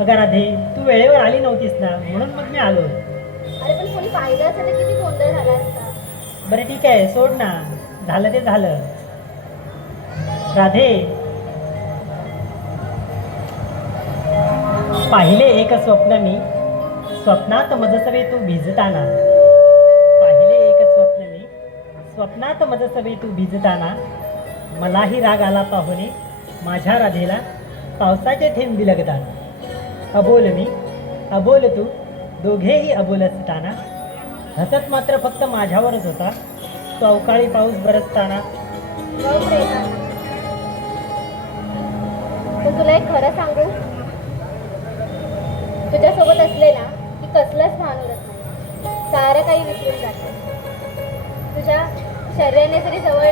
अगं राधे, तू वेळेवर आली नव्हतीस ना, म्हणून मग मी आलो. अरे पण कोणी पाहिलं असतं तर किती गोंधळ झाला असता. बरं ठीक आहे, सोड ना. झालं ते झालं. राधे, पाहिले एक स्वप्न मी, स्वप्नात मजसवे तू भिजताना. पाहिले एक स्वप्न मी, स्वप्नात मजसवे तू भिजताना. मलाही राग आला पाहुणे माझ्या राधेला पावसाचे थेंब बिलगताना. अबोल मी, अबोल तू, दोघेही अबोल असताना. हसत मात्र फक्त माझ्यावरच होता तो अवकाळी पाऊस बरसताना. गप रे का. पण तुला एक खरं सांगू, तुझ्यासोबत असले ना की कसलंच भान उरत नाही. सारं काही विसरून जातं. तुझ्या शरीराने जरी जवळ